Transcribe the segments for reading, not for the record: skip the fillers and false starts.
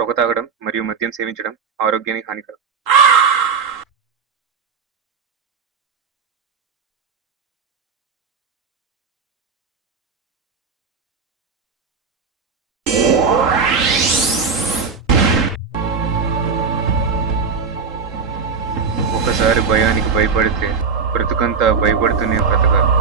పొగ తాగడం మరియు మద్యం సేవించడం ఆరోగ్యానికి హానికరం. ఒకసారి భయానికి భయపడితే బ్రతుకంతా భయపడుతూనే బ్రతకాలి.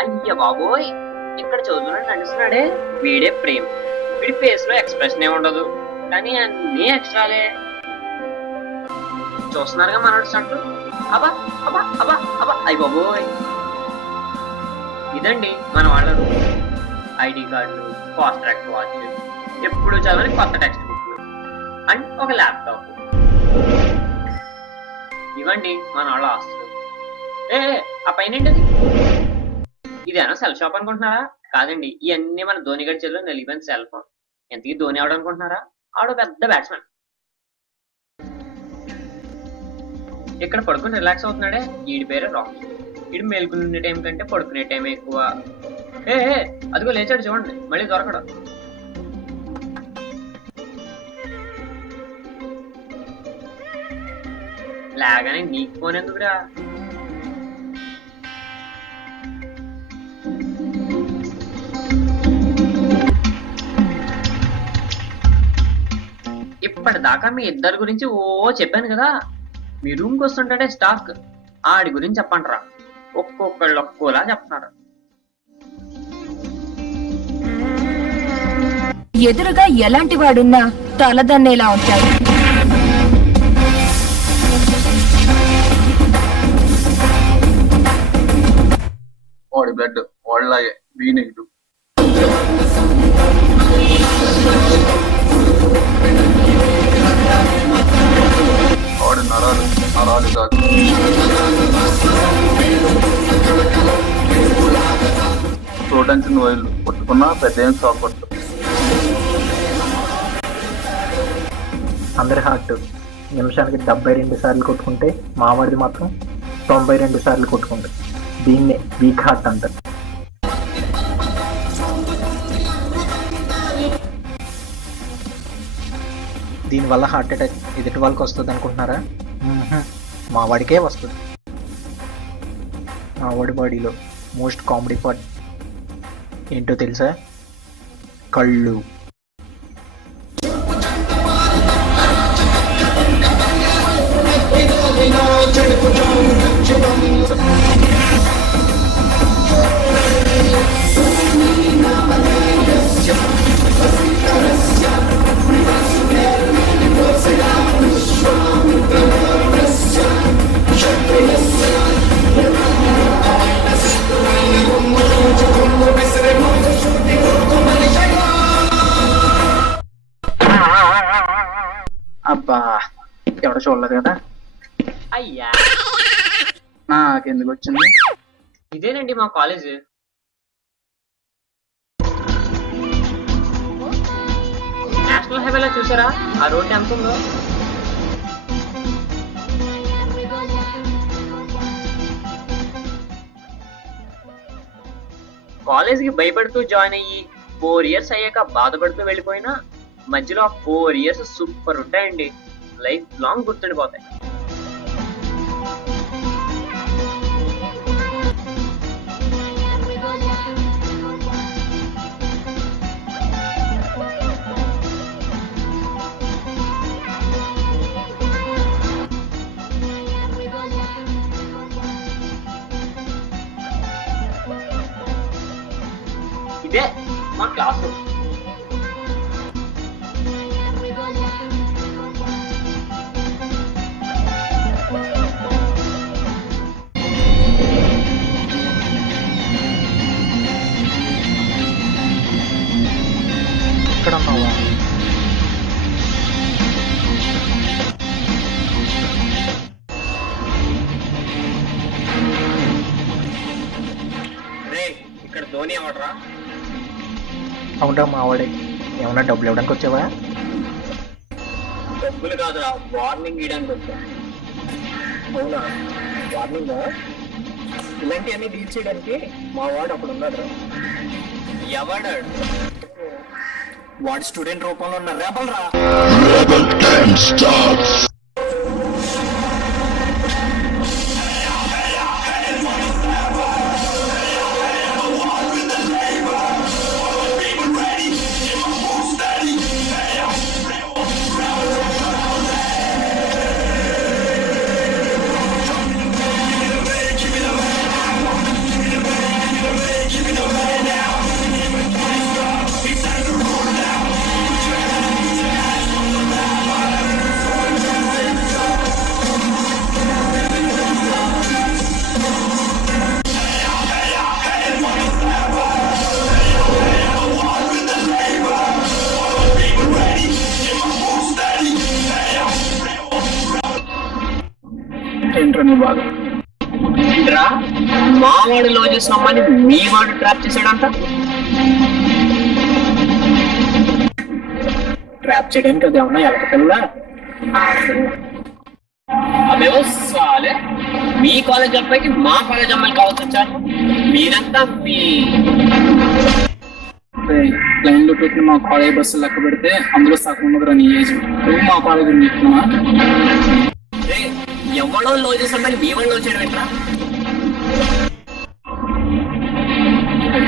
అయ్య బాబోయ్, ఇక్కడ చదువులో నడుస్తున్నాడే వీడే ప్రేమ్. వీడి ఫేస్ లో ఎక్స్ప్రెషన్ ఏ ఉండదు, కానీ అన్ని ఎక్స్ట్రాలే. చూస్తున్నారుగా మనోడు సంటూ అబ్బా అబ్బా అబ్బా అబ్బా అయ్య బాబోయ్. ఇదండి మన వాళ్ళ ఐడి కార్డులు, ఫాస్ట్ ట్రాక్ వాచ్, ఎప్పుడు చదవని కొత్త టెక్స్ట్ బుక్లు అండ్ ఒక ల్యాప్టాప్. ఇవ్వండి మన వాళ్ళ ఆస్తులు. ఆ పైన ఏంటది? ఇదేనా సెల్ షాప్ అనుకుంటున్నారా? కాదండి, ఇవన్నీ మన ధోని గడి చెల్లో నలిగిపోయిన సెల్ ఫోన్. ఎంతకీ ధోని ఆవిడ అనుకుంటున్నారా? ఆవిడ పెద్ద బ్యాట్స్మెన్. ఇక్కడ పడుకుని రిలాక్స్ అవుతున్నాడే, వీడి పేరే రాకీ. వీడు మేల్కునే టైం కంటే పడుకునే టైం ఎక్కువ. అదిగో లేచాడు చూడండి, మళ్ళీ దొరకడం. లాగానే నీకు ఫోన్ ఎందుకురా? ఇప్పటిదాకా మీ ఇద్దరి గురించి చెప్పాను కదా. మీ రూమ్కి వస్తుంటే స్టాక్ ఆడి గురించి చెప్పండిరా. ఒక్కొక్కళ్ళు ఒక్కోలా చెప్తున్నారు. ఎదురుగా ఎలాంటి వాడున్నా తలదన్నేలా ఉంటాడు. వాడి బ్లడ్ వాళ్ళలాగే బి నెగిటివ్. వాడి నరాలు కాదు. చూడడానికి వైర్లు కొట్టుకున్నా పెద్ద ఏం షాక్ కొట్టు. అందరి హార్ట్ నిమిషానికి 72 సార్లు కొట్టుకుంటే మావాడిది మాత్రం 92 సార్లు కొట్టుకుంటుంది. దీన్నే వీక్ హార్ట్ అంటారు. దీనివల్ల హార్ట్ అటాక్ ఎదుటి వాళ్ళకి వస్తుంది అనుకుంటున్నారా? మా వాడికే వస్తుంది. మా వాడి బాడీలో మోస్ట్ కామెడీ పార్ట్ ఏంటో తెలుసా? కళ్ళు. అబ్బా ఎవడో చూడలేదు కదా. అయ్యా నాకెందుకు వచ్చింది? ఇదేనండి మా కాలేజ్. నేషనల్ హైవేలో చూసారా ఆ రోడ్డు ఎంత ఉందో? కాలేజ్కి భయపడుతూ జాయిన్ అయ్యి 4 years అయ్యాక బాధపడుతూ వెళ్ళిపోయినా మధ్యలో 4 years సూపర్ ఉంటాయండి. లైఫ్ లాంగ్ గుర్తుండిపోతాయి. ఇదే మా క్లాస్ రూమ్. ఇక్కడ ఉన్నావా? ఇక్కడ ధోని ఎవడరా? అవునరా మావాడే. ఏమన్నా డబ్బులు ఇవ్వడానికి వచ్చావా? డబ్బులు కాదురా, వార్నింగ్ ఇవ్వడానికి వచ్చా. అవునా, వార్నింగ్? ఇలాంటివన్నీ డీల్ చేయడానికి మా వాడు అప్పుడు ఉన్నాడు. ఎవడాడు? వాడు స్టూడెంట్ రూపంలో ఉన్న రెబల్ రా. బాగా మావాడు లో చేసినామని మీ వాడు ట్రాప్ చేశాడంట. ట్రాప్ చేయడానికి అది ఏమన్నా ఎలకపిల్ల? అవేవో సాలే మీ కాలేజ్ అబ్బాయికి మా కాలేజ్ అమ్మాయి కావచ్చు వచ్చారు. మీరంతా మీ లైన్ లో పెట్టిన మా కాలేజ్ బస్సు లెక్క పెడితే అందులో సగం దగ్గర నీ ఏజ్. నువ్వు మా కాలేజ్ చెప్తున్నా? ఎవడో లో చేసామని మీ వాళ్ళు వచ్చాడు ఏంట్రా?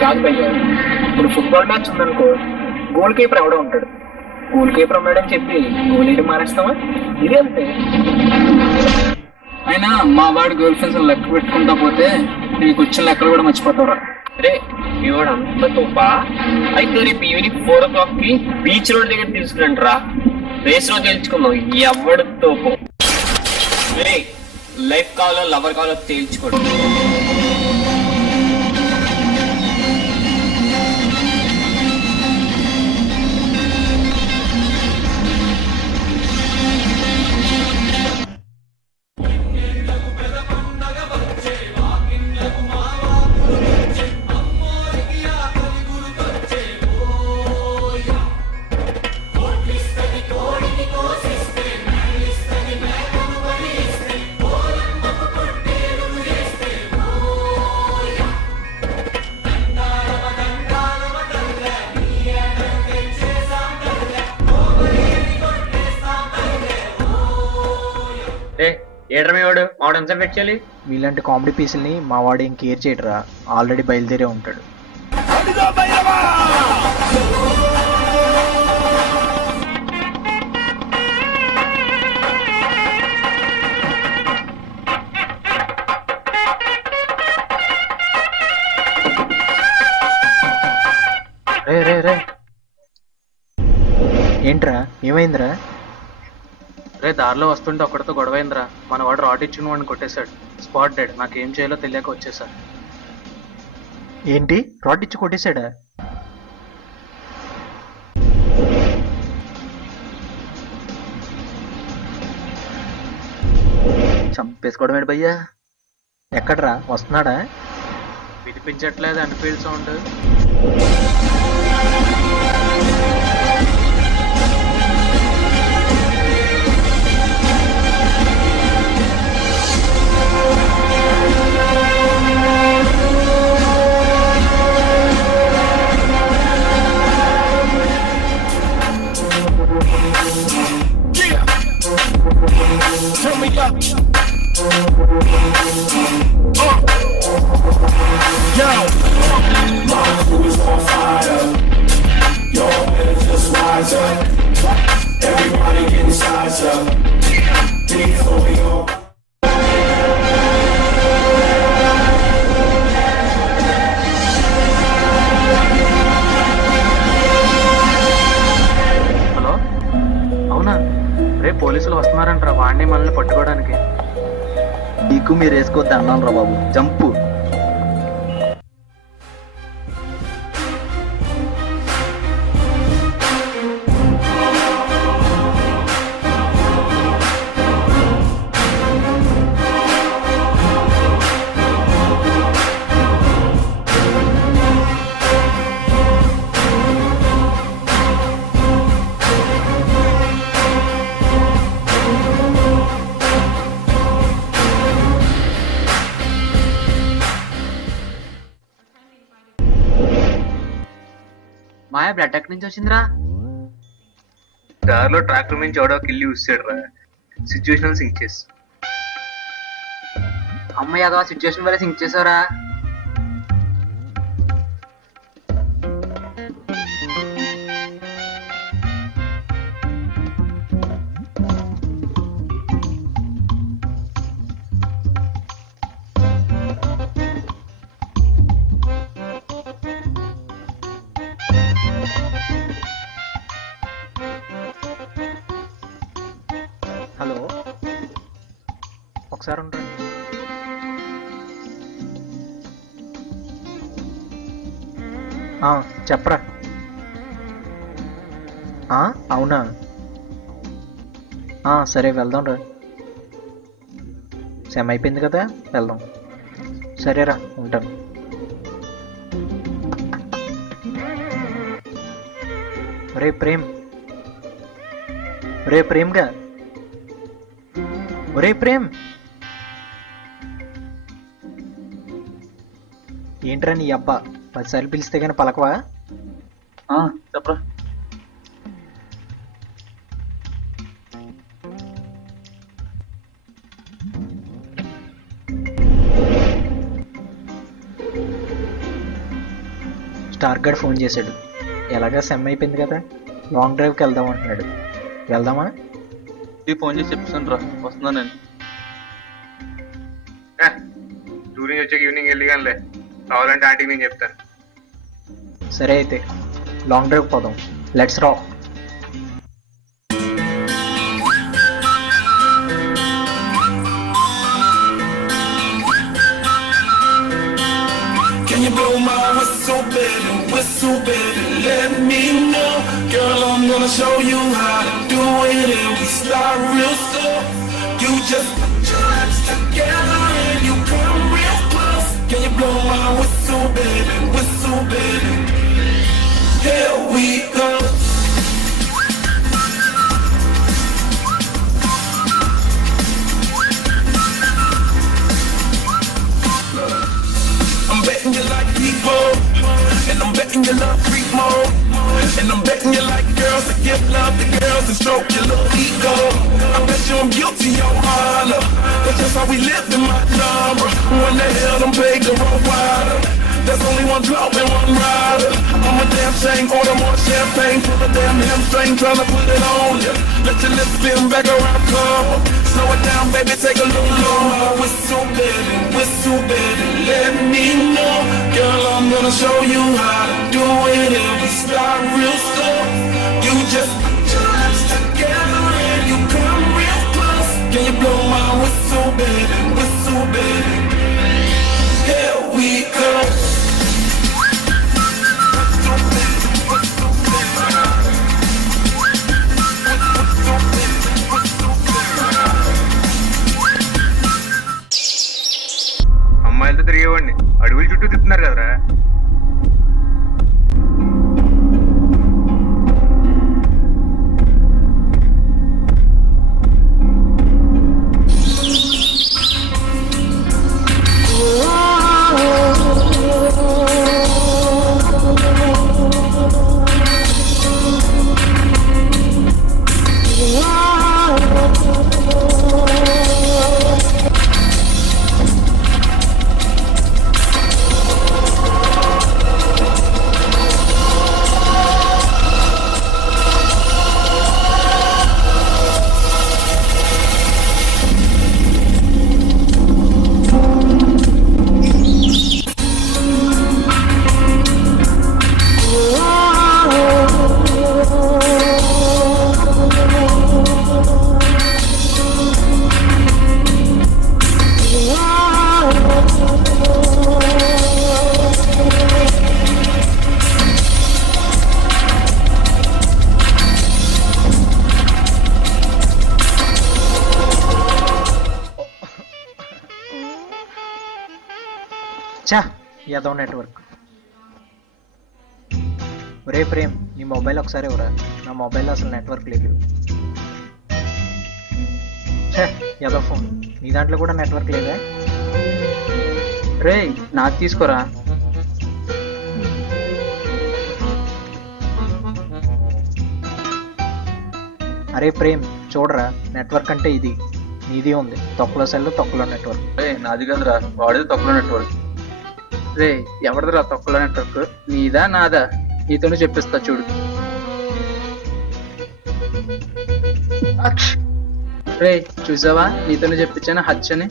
కాదు భయ్య, ఇప్పుడు ఫుట్బాల్ మ్యాచ్ ఉందనుకో, గోల్ కీపర్ ఎవడో ఉంటాడు. గోల్ కీపర్ ఉన్నాడని చెప్పి గోల్ వేయడం మానేస్తావా? ఇదే అంతే. అయినా మా వాడి గర్ల్ ఫ్రెండ్స్ లెక్క పెట్టుకుంటా పోతే నీకు వచ్చిన లెక్కలు కూడా మర్చిపోతావురా. రే మీ వాడు అంత తోపా? అయితే రేపు ఈవినింగ్ 4 o'clock కి బీచ్ రోడ్ దగ్గర తీసుకురండి రా. రేస్ లో తెలుసుకుందాం ఎవడు తోపు. లైఫ్ కావాలో లవర్ కావాలో తేల్చుకోండి. ఏడ్రమేవాడు మావాడు ఎంత పెట్టాలి? వీళ్ళంటి కామెడీ పీసుల్ని మా వాడు ఏం కేర్ చేయడరా, ఆల్రెడీ బయలుదేరే ఉంటాడు. రే రే రే ఏంట్రా, ఏమైందిరా? రే దారిలో వస్తుంటే ఒకటితో గొడవైందిరా. మన వాడు రాడ్ ఇచ్చిన వాడిని కొట్టేశాడు. Spot dead. నాకేం చేయాలో తెలియక వచ్చేసా. ఏంటి, రాడ్ ఇచ్చి కొట్టేశాడా? చంపేసుకోవడం ఏంటి భయ్యా? ఎక్కడ్రా వస్తున్నాడా? వినిపించట్లేదు అన్ఫీల్డ్ సౌండ్. హలో, అవునా? రేపు పోలీసులు వస్తున్నారంటారా వాడిని మనల్ని పట్టుకోవడానికి? నీకు మీరు వేసుకోవద్దు అన్నాను రా బాబు, జంపు. మాయా బ్లడ్ ఎక్కడి నుంచి వచ్చిందిరా? దారిలో ట్రాక్టర్ నుంచి ఎవడో కిల్లి చూసాడు రా. సిచ్యువేషన్ సింక్ చేసి అమ్మాయి అదో సిచ్యువేషన్ వల్ల సింక్ చేసావురా. హలో, ఒకసారి ఉంటాను. చెప్పరా. అవునా? సరే వెళ్దాం రా. సెమ్ అయిపోయింది కదా, వెళ్దాం. సరేరా, ఉంటాను. రే ప్రేమ్గా, ఒరే ప్రేమ్, ఏంట్రా నీ అబ్బా 10 సార్లు పిలిస్తే కానీ పలకవా? చెప్పరా. స్టార్ గడ్ ఫోన్ చేశాడు. ఎలాగా సెమ్ అయిపోయింది కదా, లాంగ్ డ్రైవ్కి వెళ్దాం అంటున్నాడు. వెళ్దామా? ఫోన్ చేసి చెప్తాను రా, వస్తున్నా నేను. టూర్ నుంచి వచ్చాక ఈవినింగ్ వెళ్ళి కానీ కావాలంటే ఆంటీకి నేను చెప్తాను. సరే అయితే లాంగ్ డ్రైవ్ పోదాం. Let's rock. Can you blow my whistle, baby, let me know. Girl, I'm gonna show you how to do it, and we start real slow. You just put your lips together and you come real close. Can you blow my whistle, baby, here we go. I'm betting you like people, and I'm betting you love freak mode, and I'm betting you like girls that give love to girls and stroke your little ego. I bet you I'm guilty, your honor. That's just how we live in my genre. When the hell them paid to run wider? There's only one drop and one rider. I'm a damn shame, order more champagne, pull a damn hamstring, tryna put it on ya. Let your lips spin back around, come on. Slow it down, baby, take a little longer. Whistle, baby, let me know. Girl, I'm gonna show you how to do it, and we start real slow. You just put your lips together and you come real close. Can you blow my whistle, baby, here we go. చా ఏదో network. ఒరే ప్రేమ్, నీ mobile ఒకసారి ఇవ్వరా, నా మొబైల్లో అసలు network లేదు. ఛే ఏదో ఫోన్, నీ దాంట్లో కూడా నెట్వర్క్ లేదా? రే నాకు తీసుకోరా. అరే ప్రేమ్ చూడరా, నెట్వర్క్ అంటే ఇది, నీది ఉంది తొక్కలో సెల్ తొక్కలో నెట్వర్క్. రే నాది కదరా, వాడేది తక్కువ నెట్వర్క్. రే ఎవరిదిరా తొక్కలో నెట్వర్క్, నీదా నాదా? నీతోనే చెప్పిస్తా చూడు. రే చూసావా, నీతోనే చెప్పించాను హచ్ అని.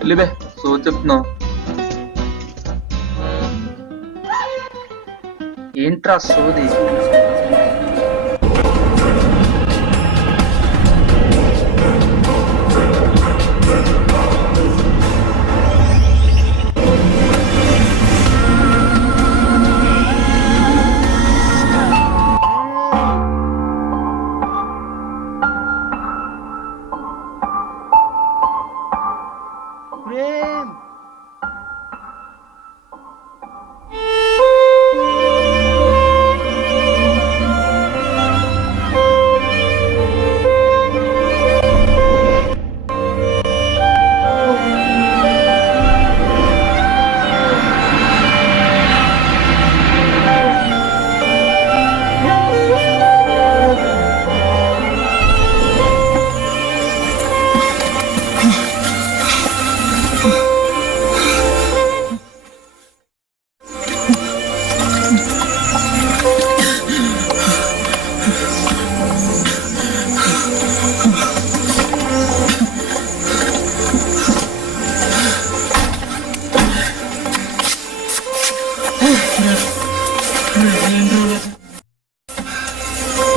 వెళ్ళిబే సో చెప్తున్నావు. ఏంట్రా సోది?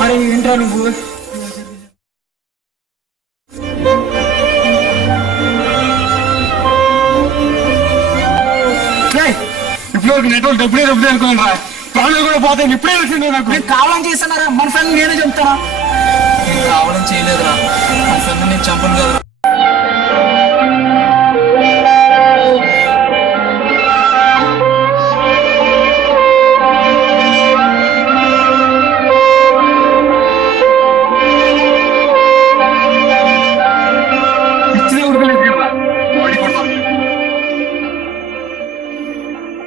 అరే ఏంట్రా నువ్వు? ఇప్పుడు నెట్వర్క్ ఎప్పుడే అనుకున్నాను రా, ప్రాణాలు కూడా పోతాయి. ఇప్పుడే తెలిసిందే నాకు. నేను కావాలని చేస్తున్నారా? మన ఫ్రెండ్ నేనే చెప్తానా? నేను కావాలని చేయలేదురా, మా ఫ్రెండ్ నేను చంపను కదరా.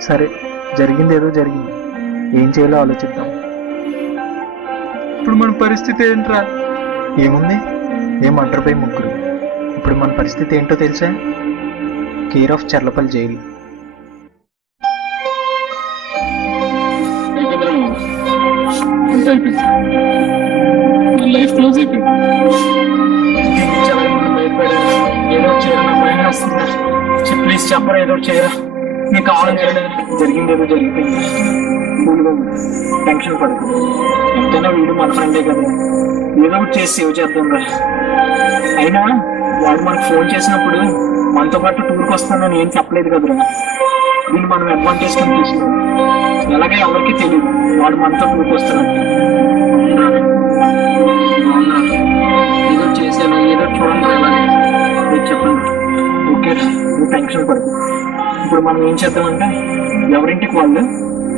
సరే జరిగింది ఏదో జరిగింది, ఏం చేయాలో ఆలోచిద్దాం. ఇప్పుడు మన పరిస్థితి ఏంట్రా? ఏముంది, ఏం అంటర్పై ముగ్గురు. ఇప్పుడు మన పరిస్థితి ఏంటో తెలుసా? Care of Charlapalli jail. Life close అయిపోయింది. ప్లీజ్ చెప్పరా, ఏదో చేయరా. నీకు కావాలని చేయలేదు, జరిగింది ఏదో జరిగిపోయింది. టెన్షన్ పడదు, ఎంతైనా వీడు మన ఫ్రెండే కదా, ఏదో ఒకటి చేసి సేవ్ చేద్దాం రా. అయినా వాడు మనకు ఫోన్ చేసినప్పుడు మనతో పాటు టూర్కి వస్తానని ఏం చెప్పలేదు కదరా. దీన్ని మనం అడ్వాంటేజ్ కింద తీసుకున్నాం. ఎలాగే ఎవరికి తెలియదు వాడు మనతో టూర్కి వస్తున్నాడు. ఏదో చేసేలా ఏదో చూడండి, ఎలాగే చెప్పండి. ఓకే నువ్వు టెన్షన్ పడదు. ఇప్పుడు మనం ఏం చేద్దామంటే ఎవరింటికి వాళ్ళు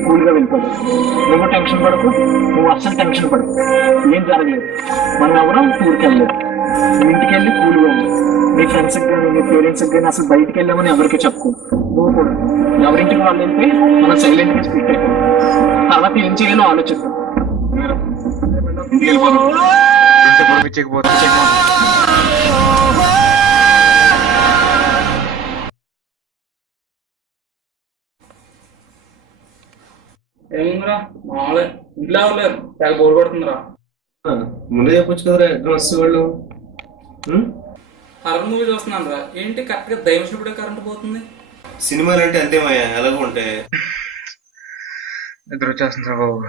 కూల్గా వెళ్ళిపోతాం. నువ్వు టెన్షన్ పడకు, నువ్వు అస్సలు టెన్షన్ పడకు, ఏం జరగలేదు. మనం ఎవరో టూర్కి వెళ్ళలేదు. నువ్వు ఇంటికి వెళ్ళి కూల్గా ఉంది. మీ ఫ్రెండ్స్కి కానీ మీ పేరెంట్స్కి కానీ అసలు బయటికి వెళ్ళామని ఎవరికి చెప్పుకో. నువ్వు కూడా ఎవరింటికి వాళ్ళు వెళ్తే మనం సైలెంట్గా స్పీక్ అయిపోయి తర్వాత ఏం చేయాలో ఆలోచిద్దాం. ఇంటికి వెళ్ళిపోతాం. ఏముందిరా మామూలే, ఇంట్లో ఎవరు తెగ బోర్ కొడుతుందిరా. ముందే చెప్పొచ్చు కదరా అడ్వాన్స్ వాళ్ళు. హర్రర్ మూవీ చూస్తున్నాను రా, ఏంటి కరెక్ట్ గా దైవం చూపుడే కరెంట్ పోతుంది. సినిమాలు అంటే అంతేమయ్యా, ఎలాగో ఉంటాయి. నిద్ర వచ్చేస్తుంది రా బాబు.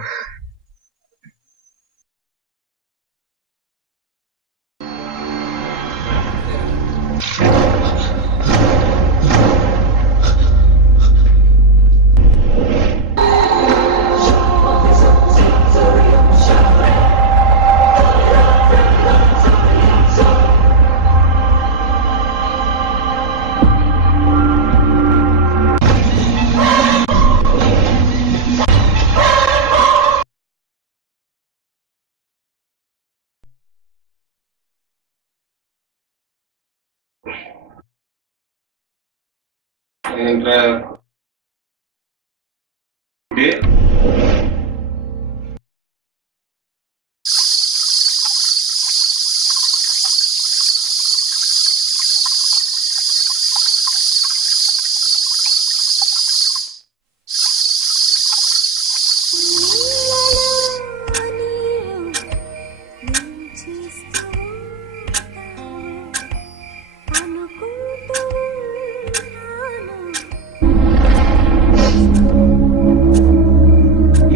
ఏంట్రా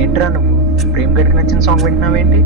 ఏంట్రా నువ్వు ప్రేమ్ గడికి నచ్చిన సాంగ్ వింటున్నావేంటి?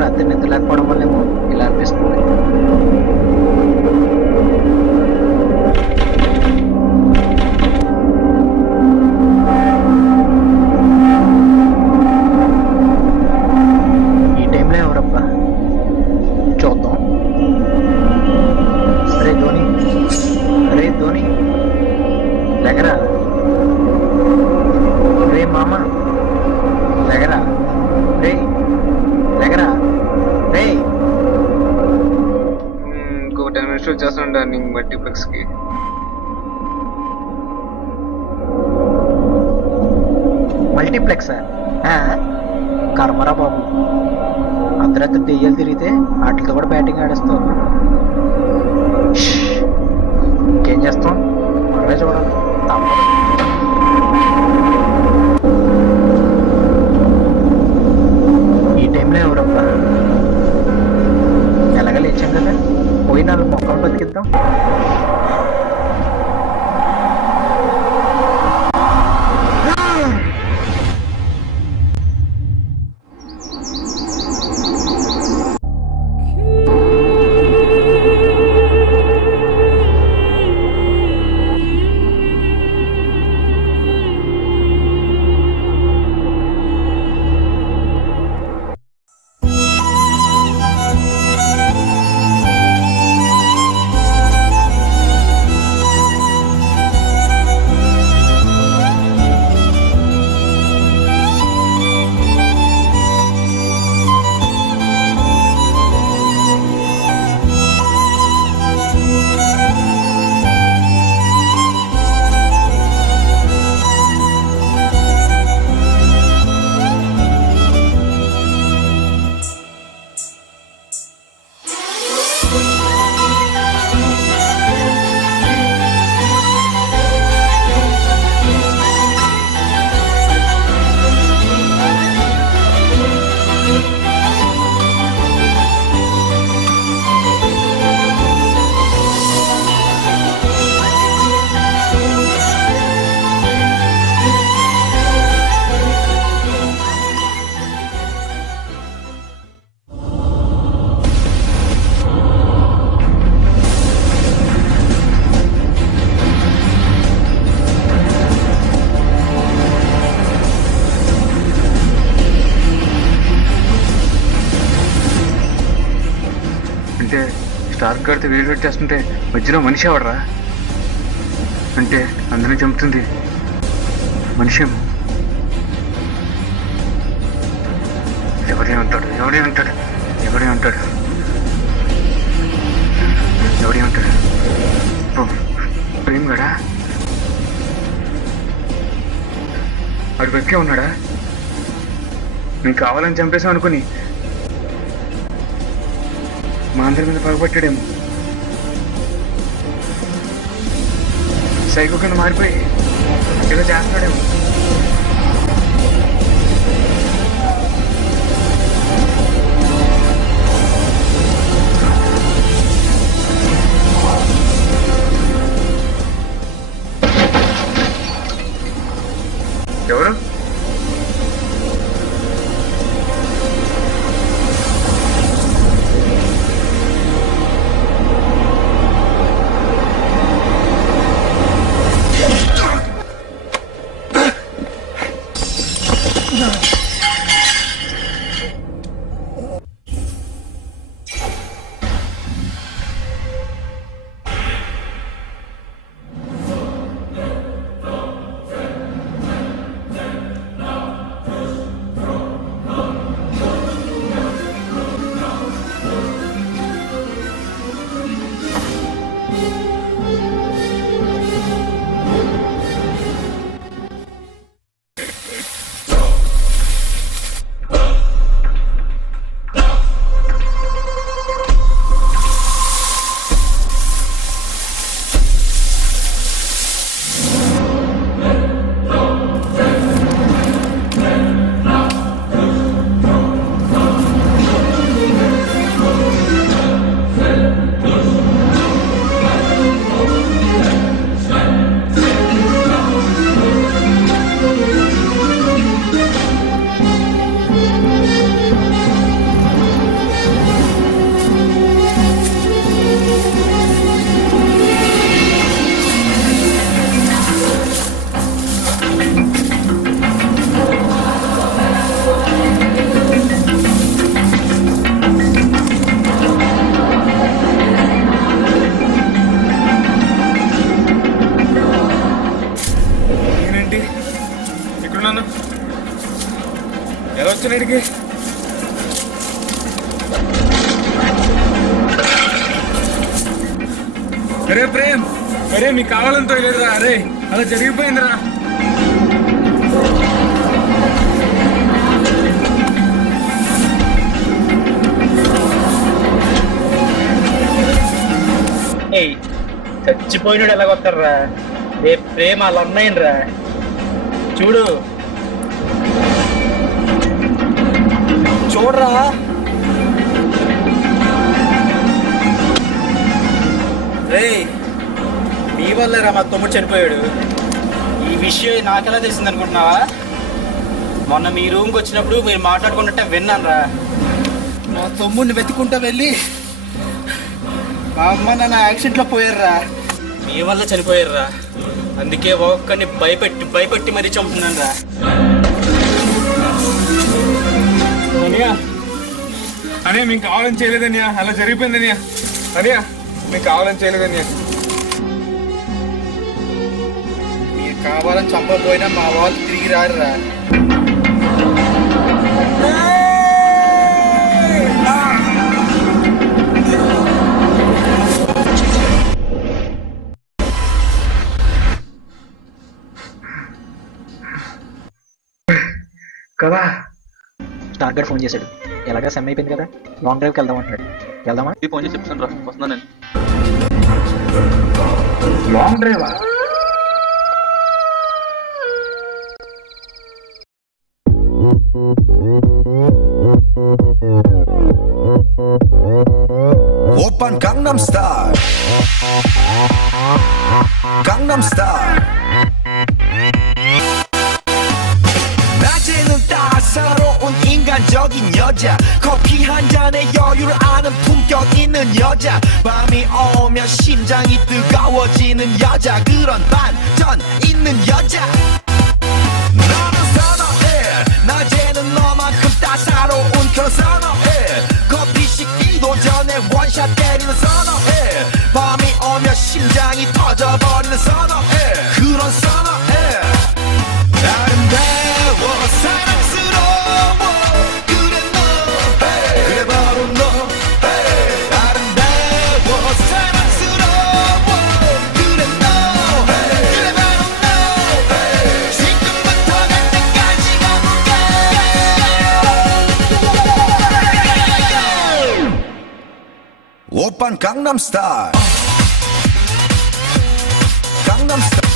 రాత్రి నిద్ర లేకపోవడం వల్లేమో ఇలా అనిపిస్తుంది. ఈ టైంలో ఎవరబ్బా? చూద్దాం. అరే ధోని, అరే ధోని లెగరా, రే మామ లెగరా, రే లెగరా, రే. ఇంకో 10 minutes వచ్చేస్తుంటా నీకు మల్టీప్లెక్స్ కి. మల్టీప్లెక్స్ కర్మరా బాబు, అర్ధరాత్రి దెయ్యాలు తిరిగితే వాటితో కూడా బ్యాటింగ్ ఆడేస్తావు. ఇంకేం చేస్తాం, మనమే చూడాలి తప్పదు. ఈ టైంలో ఎవరబ్బా? ఎలాగ లేచాం కదా, పోయి 4 మొక్కలు బతికిద్దాం. అంటే స్టార్ కడితే వేడి పెట్టేస్తుంటే మధ్యలో మనిషి ఎవడరా? అంటే అందరినీ చంపుతుంది మనిషి. ఎవడే ఉంటాడు, ఎవడే ఉంటాడు, ఎవడే ఉంటాడు. ఎవడేమంటాడు? ప్రేమ్ గడా వాడు బతికే ఉన్నాడా? నేను కావాలని చంపేశాం అనుకుని మా అందరి మీద పగబట్టాడేమో. సైకో కింద మారిపోయి ఏదో చేస్తున్నాడేమో. ఎవరు? ఎలా వచ్చినాడికి? అరే ప్రేమ్, అరే మీకు కావాలంతో లేదురా. అరే అలా జరిగిపోయిందిరా. చచ్చిపోయినాడు ఎలాగొస్తారా? రే ప్రేమ అలా ఉన్నాయండిరా. చూడు చూడరా, రే మీ వల్లేరా మా తమ్ముడు చనిపోయాడు. ఈ విషయం నాకెలా తెలిసింది అనుకుంటున్నావా? మొన్న మీ రూమ్కి వచ్చినప్పుడు మీరు మాట్లాడుకుంటుంటే విన్నాను రా. మా తమ్ముడిని వెతుకుంటా వెళ్ళి మా అమ్మ నాన్న యాక్సిడెంట్లో పోయారురా. మీ వల్ల చనిపోయారురా. అందుకే ఒక్కడిని భయపెట్టి మరీ చంపుతున్నాను రా. అనే మీకు కావాలని చేయలేదన్యా, అలా జరిగిపోయిందన్యా. అనియా మీకు కావాలని చేయలేదన్యా. మీరు కావాలని చంపకపోయినా మా వాళ్ళు తిరిగి రారురా. కదా స్టార్ గడ్ ఫోన్ చేశాడు. ఎలాగా సెమ్ అయిపోయింది కదా, లాంగ్ డ్రైవ్కి వెళ్దాం అంటాడు. వెళ్దామా? ఫోన్ చేసి చెప్తాను రా, వస్తున్నాను నేను. లాంగ్ డ్రైవా? 오빤 강남 스타일 강남 스타일 낮에는 따사로운 인간적인 여자 커피 한 잔에 여유를 아는 품격 있는 여자 밤이 오면 심장이 뜨거워지는 여자 그런 반전 있는 여자 너는 선호해 낮에는 너만큼 따사로운 그런 선호해 커피 식기도 전에 원샷 때리는 선호해 밤이 오면 심장이 터져버리는 선호해 그런 선호해 아름다워 사랑스러워 그래 너 hey. 그래 바로 너 hey. 아름다워 사랑스러워 오빤 강남스타일 강남스타일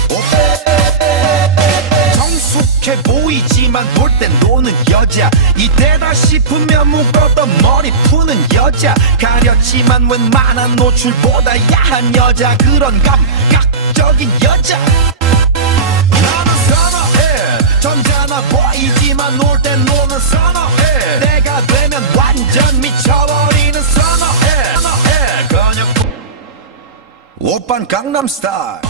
정숙해 보이지만 놀 땐 노는 여자 이때다 싶으면 묶었던 머리 푸는 여자 가렸지만 웬만한 노출보다 야한 여자 그런 감각적인 여자 나는 선어해 점잖아 보이지만 놀 땐 노는 선어해 내가 되면 완전 미쳐버리는 선어해 그녀 오빤 강남스타일